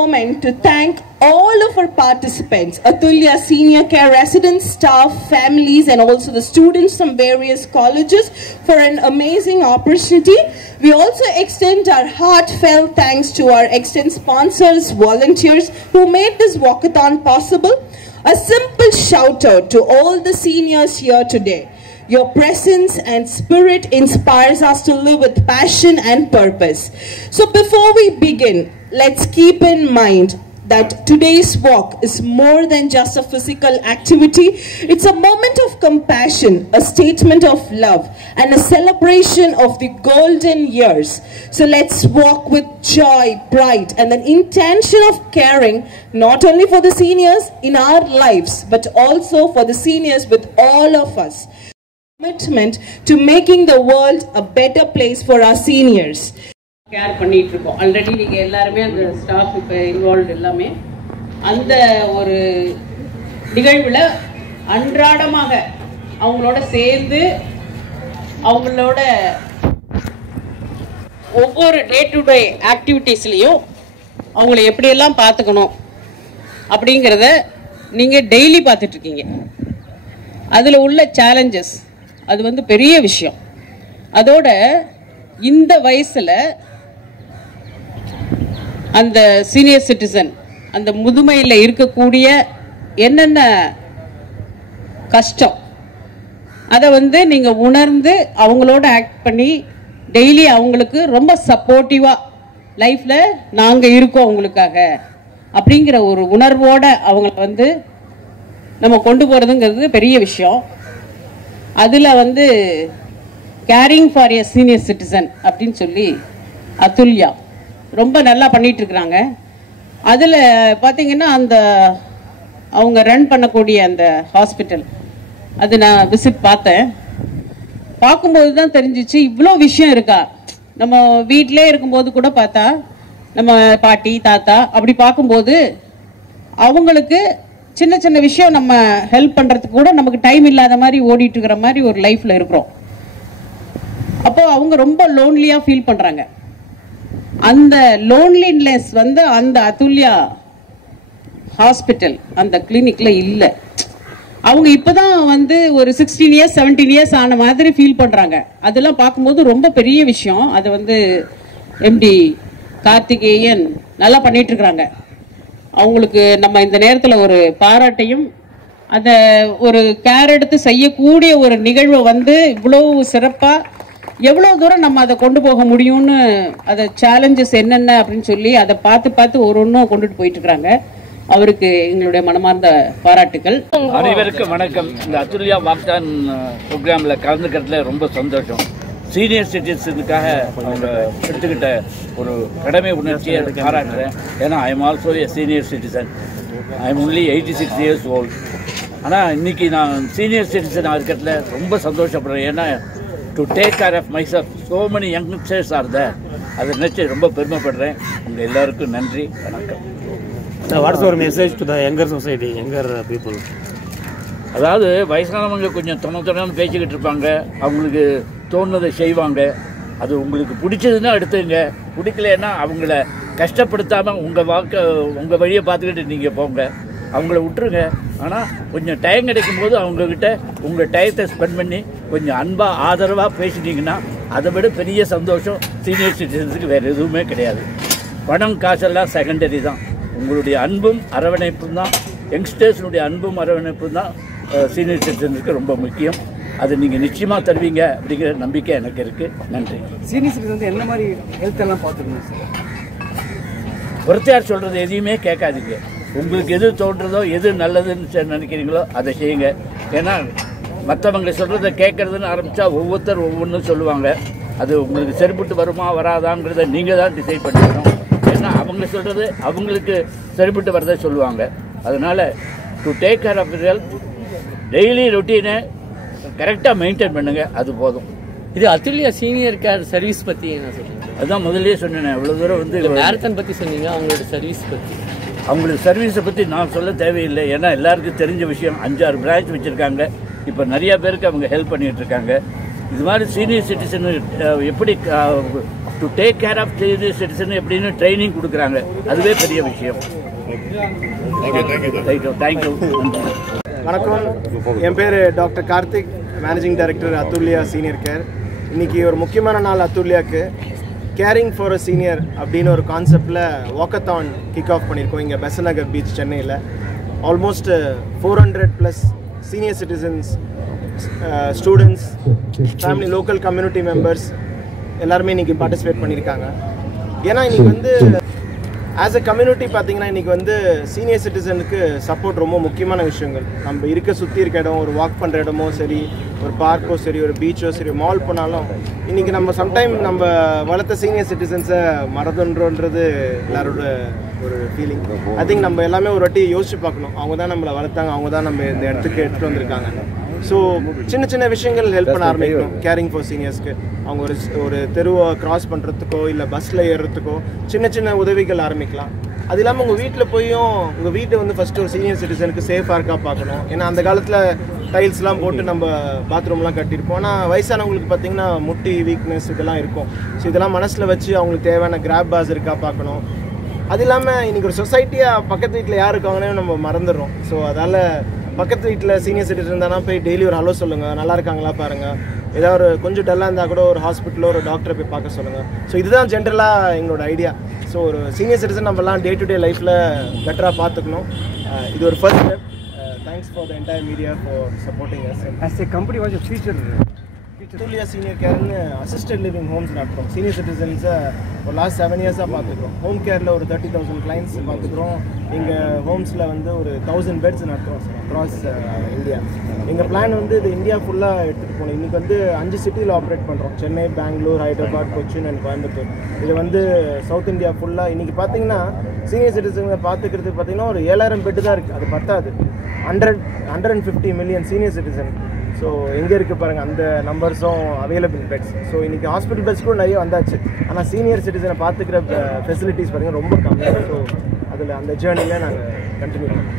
moment to thank all of our participants, Atulya Senior Care residents, staff, families, and also the students from various colleges for an amazing opportunity. We also extend our heartfelt thanks to our extend sponsors, volunteers who made this walkathon possible. A simple shout out to all the seniors here today. Your presence and spirit inspires us to live with passion and purpose. So before we begin, let's keep in mind that today's walk is more than just a physical activity. It's a moment of compassion, a statement of love, and a celebration of the golden years. So let's walk with joy, pride, and an intention of caring, not only for the seniors in our lives, but also for the seniors with all of us. Commitment to making the world a better place for our seniors. Care பண்ணிட்டு இருக்கோம். Already நீங்க எல்லாருமே அந்த staff இப்போ involve எல்லாமே அந்த ஒரு நிகழ்வுல அன்றாடமாக அவங்களோட சேர்ந்து அவங்களோட ஒவ்வொரு டே டு டே ஆக்டிவிட்டீஸ்லையும் அவங்கள எப்படியெல்லாம் பார்த்துக்கணும் அப்படிங்கிறத நீங்கள் டெய்லி பார்த்துட்ருக்கீங்க. அதில் உள்ள சேலஞ்சஸ் அது வந்து பெரிய விஷயம். அதோட இந்த வயசில் அந்த சீனியர் சிட்டிசன் அந்த முதுமையில் இருக்கக்கூடிய என்னென்ன கஷ்டம் அதை வந்து நீங்கள் உணர்ந்து அவங்களோட ஆக்ட் பண்ணி டெய்லி அவங்களுக்கு ரொம்ப சப்போர்ட்டிவாக லைஃப்பில் நாங்கள் இருக்கோம் அவங்களுக்காக அப்படிங்கிற ஒரு உணர்வோடு அவங்கள வந்து நம்ம கொண்டு போகிறதுங்கிறது பெரிய விஷயம். அதில் வந்து carrying for a senior citizen அப்படின்னு சொல்லி அதுல்யா ரொம்ப நல்லா பண்ணிகிட்ருக்குறாங்க. அதில் பார்த்திங்கன்னா அந்த அவங்க ரன் பண்ணக்கூடிய அந்த ஹாஸ்பிட்டல் அது நான் விசிட் பார்த்தேன். பார்க்கும்போது தான் தெரிஞ்சிச்சு இவ்வளோ விஷயம் இருக்கா. நம்ம வீட்டிலே இருக்கும்போது கூட பார்த்தா நம்ம பாட்டி தாத்தா அப்படி பார்க்கும்போது அவங்களுக்கு சின்ன சின்ன விஷயம் நம்ம ஹெல்ப் பண்ணுறதுக்கு கூட நமக்கு டைம் இல்லாத மாதிரி ஓடிட்டு இருக்கிற மாதிரி ஒரு லைஃப்பில் இருக்கிறோம். அப்போ அவங்க ரொம்ப லோன்லியாக ஃபீல் பண்ணுறாங்க. அந்த லோன்லினஸ் வந்து அந்த அதுல்யா ஹாஸ்பிட்டல் அந்த கிளினிக்ல இல்லை. அவங்க இப்போதான் வந்து ஒரு 16 இயர்ஸ் 17 இயர்ஸ் ஆன மாதிரி ஃபீல் பண்ணுறாங்க. அதெல்லாம் பார்க்கும்போது ரொம்ப பெரிய விஷயம். அது வந்து எம்டி கார்த்திகேயன் நல்லா பண்ணிட்டு இருக்கிறாங்க. அவங்களுக்கு நம்ம இந்த நேரத்தில் ஒரு பாராட்டையும் அதை ஒரு கேர் எடுத்து செய்யக்கூடிய ஒரு நிகழ்வை வந்து இவ்வளோ சிறப்பாக எவ்வளோ தூரம் நம்ம அதை கொண்டு போக முடியும்னு அதை சேலஞ்சஸ் என்னென்ன அப்படின்னு சொல்லி அதை பார்த்து ஒரு ஒன்றும் கொண்டுட்டு போயிட்டு இருக்கிறாங்க. அவருக்கு எங்களுடைய மனமார்ந்த பாராட்டுகள். அனைவருக்கும் வணக்கம். இந்த அதுல்யா வாக்தான் ப்ரோக்ராமில் கலந்துக்கிறதுல ரொம்ப சந்தோஷம். சீனியர் சிட்டிசனுக்காக அவங்க எடுத்துக்கிட்ட ஒரு கடமை உணர்ச்சியை பாராட்டுறேன். ஏன்னா I am also a senior citizen. I am only 86 years old. ஆனால் இன்றைக்கி நான் சீனியர் சிட்டிசனாக இருக்கிறதுல ரொம்ப சந்தோஷப்படுறேன். ஏன்னா to take care of myself so many youngsters are there. அதை நினச்சி ரொம்ப பெருமைப்படுறேன். உங்கள் எல்லாருக்கும் நன்றி, வணக்கம். What's your message to the younger society, younger people? அதாவது வயசானவங்க கொஞ்சம் தொணன்னு பேசிக்கிட்டு இருப்பாங்க, அவங்களுக்கு தோணுதை செய்வாங்க. அது உங்களுக்கு பிடிச்சதுன்னா எடுத்துங்க, பிடிக்கலன்னா அவங்கள கஷ்டப்படுத்தாமல் உங்கள் வழியை பார்த்துக்கிட்டு நீங்கள் போங்க, அவங்கள விட்டுருங்க. ஆனால் கொஞ்சம் டைம் கிடைக்கும்போது அவங்கக்கிட்ட உங்கள் டயத்தை ஸ்பெண்ட் பண்ணி கொஞ்சம் அன்பாக ஆதரவாக பேசினீங்கன்னா அதை விட பெரிய சந்தோஷம் சீனியர் சிட்டிசன்ஸுக்கு வேறு எதுவுமே கிடையாது. பணம் காசெல்லாம் செகண்டரி தான். உங்களுடைய அன்பும் அரவணைப்பும் தான், யங்ஸ்டர்ஸினுடைய அன்பும் அரவணைப்பும் தான் சீனியர் சிட்டிசன்ஸுக்கு ரொம்ப முக்கியம். அது நீங்கள் நிச்சயமாக தருவீங்க அப்படிங்கிற நம்பிக்கை எனக்கு இருக்குது. நன்றி. சீனியர் சிட்டிசன் என்ன மாதிரி ஹெல்த் எல்லாம் பார்த்துக்கணும் சார்? ஒருத்தையார் சொல்கிறது எதையுமே கேட்காதீங்க. உங்களுக்கு எது தோன்றதோ, எது நல்லதுன்னு நினைக்கிறீங்களோ அதை செய்யுங்க. ஏன்னா மற்றவங்க சொல்கிறத கேட்குறதுன்னு ஆரம்பித்தா ஒவ்வொருத்தர் ஒவ்வொன்றும் சொல்லுவாங்க. அது உங்களுக்கு சரிப்பட்டு வருமா வராதாங்கிறத நீங்கள் தான் டிசைட் பண்ணிக்கணும். ஏன்னா அவங்க சொல்கிறது அவங்களுக்கு சரிப்பட்டு வரதை சொல்லுவாங்க. அதனால் to take care of health, daily ரொட்டீனை கரெக்டாக மெயின்டைன் பண்ணுங்கள், அது போதும். இது அதுல்யா சீனியர் கேர் சர்வீஸ் பற்றி என்ன சொல்லுங்கள்? அதுதான் முதல்லே சொன்னேன். இவ்வளோ தூரம் வந்து மேரத்தான் பற்றி சொன்னீங்க, அவங்களோட சர்வீஸ் பற்றி. அவங்களுக்கு சர்வீஸை பற்றி நான் சொல்ல தேவையில்லை. ஏன்னா எல்லாருக்கும் தெரிஞ்ச விஷயம். 5-6 பிரான்ச் வச்சுருக்காங்க. இப்போ நிறையா பேருக்கு அவங்க ஹெல்ப் பண்ணிகிட்ருக்காங்க. இது மாதிரி சீனியர் சிட்டிசன் எப்படி to take care of senior citizen எப்படின்னு ட்ரைனிங் கொடுக்குறாங்க. அதுவே பெரிய விஷயம். தேங்க்யூ. வணக்கம், என் பேர் doctor Karthik, managing director Athulya senior care. இன்றைக்கி ஒரு முக்கியமான நாள் அத்துல்யாவுக்கு. கேரிங் ஃபார் அ சீனியர் அப்படின்னு ஒரு கான்செப்டில் வாக்கத்தான் கிக் ஆஃப் பண்ணியிருக்கோம் இங்கே பெசன்ட் நகர் பீச் சென்னையில். Almost 400+ senior citizens, students, family, local community members எல்லாருமே இன்றைக்கி பார்ட்டிசிபேட் பண்ணியிருக்காங்க. ஏன்னா இன்றைக்கி வந்து ஆஸ் அ கம்யூனிட்டி பார்த்திங்கன்னா இன்றைக்கி வந்து சீனியர் சிட்டிசனுக்கு சப்போர்ட் ரொம்ப முக்கியமான விஷயங்கள். நம்ம சுற்றி இருக்க இடம், ஒரு வாக் பண்ணுற இடமோ சரி, ஒரு பார்க்கோ சரி, ஒரு பீச்சோ சரி, மால் போனாலும் இன்றைக்கி நம்ம சம்டைம் நம்ம வளர்த்த சீனியர் சிட்டிசன்ஸை மறந்துன்றோன்றது எல்லாரோட ஒரு ஃபீலிங். ஐ திங்க் நம்ம எல்லாமே ஒரு வாட்டி யோசிச்சு பார்க்கணும். அவங்க தான் நம்மளை வளர்த்தாங்க, அவங்க தான் நம்ம இந்த இடத்துக்கு எடுத்துகிட்டு வந்திருக்காங்க. ஸோ சின்ன சின்ன விஷயங்கள் ஹெல்ப் பண்ண ஆரம்பிக்கணும் கேரிங் ஃபார் சீனியர்ஸ்க்கு. அவங்க ஒரு தெருவை கிராஸ் பண்ணுறதுக்கோ இல்லை பஸ்ஸில் ஏறுறதுக்கோ சின்ன சின்ன உதவிகள் ஆரம்பிக்கலாம். அது இல்லாமல் உங்கள் வீட்டில் போயும் உங்கள் வீட்டை வந்து ஃபஸ்ட்டு ஒரு சீனியர் சிட்டிசனுக்கு சேஃபாக இருக்கா பார்க்கணும். ஏன்னா அந்த காலத்தில் டைல்ஸ்லாம் போட்டு நம்ம பாத்ரூம்லாம் கட்டியிருப்போம். ஆனால் வயசானவங்களுக்கு பார்த்திங்கன்னா முட்டி வீக்னஸ் இதெல்லாம் இருக்கும். ஸோ இதெல்லாம் மனசில் வச்சு அவங்களுக்கு தேவையான கிராப் பாஸ் இருக்கா பார்க்கணும். அது இல்லாமல் இன்றைக்கி ஒரு சொசைட்டியாக பக்கத்து வீட்டில் யார் இருக்காங்கன்னு நம்ம மறந்துடுறோம். ஸோ அதால் பக்கத்து வீட்டில் சீனியர் சிட்டிசன் தானே போய் டெய்லி ஒரு ஹலோ சொல்லுங்கள், நல்லா இருக்காங்களா பாருங்கள். ஏதாவது ஒரு கொஞ்சம் டல்லாக இருந்தால் கூட ஒரு ஹாஸ்பிட்டலோ ஒரு டாக்டரை போய் பார்க்க சொல்லுங்கள். ஸோ இதுதான் ஜென்ரலாக எங்களோட ஐடியா. ஸோ ஒரு சீனியர் சிட்டிசன் நம்மலாம் டே டு டே லைஃப்பில் பெட்டராக பார்த்துக்கணும். இது ஒரு first step. Thanks for the entire media for supporting us. As a company, what's your future? Athulya senior கேர்னு அசிஸ்டட் லிவிங் ஹோம்ஸ் நடத்துகிறோம். சீனியர் சிட்டிசன்ஸை ஒரு லாஸ்ட் 7 இயர்ஸாக பார்த்துக்கிறோம். ஹோம் கேரில் ஒரு 30,000 கிளைண்ட்ஸ் பார்த்துக்கிறோம். எங்கள் ஹோம்ஸில் வந்து ஒரு 1000 பெட்ஸ் நடத்துகிறோம் அக்ராஸ் இந்தியா. எங்கள் பிளான் வந்து இது இந்தியா ஃபுல்லாக எடுத்துகிட்டு போகணும். இன்றைக்கி வந்து 5 சிட்டியில் ஆப்ரேட் பண்ணுறோம். சென்னை, பெங்களூர், ஹைதராபாத், கொச்சின் அண்ட் கோயம்புத்தூர். இது வந்து சவுத் இந்தியா ஃபுல்லாக. இன்றைக்கி பார்த்தீங்கன்னா சீனியர் சிட்டிசனை பார்த்துக்கிறதுக்கு பார்த்திங்கன்னா ஒரு 7000 பெட்டு தான் இருக்குது. அது பத்தாது. 150 மில்லியன் சீனியர் சிட்டிசன். ஸோ எங்கே இருக்குது பாருங்கள், அந்த நம்பர்ஸும் அவைலபிள் பெட்ஸ். ஸோ இன்றைக்கி ஹாஸ்பிட்டல் பெட்ஸ் கூட நிறைய வந்தாச்சு. ஆனால் சீனியர் சிட்டிசனை பார்த்துக்கிற ஃபெசிலிட்டிஸ் பாருங்கள் ரொம்ப கம்மி. ஸோ அதில் அந்த ஜேர்னியில் நாங்கள் கண்டினியூ பண்ணுறோம்.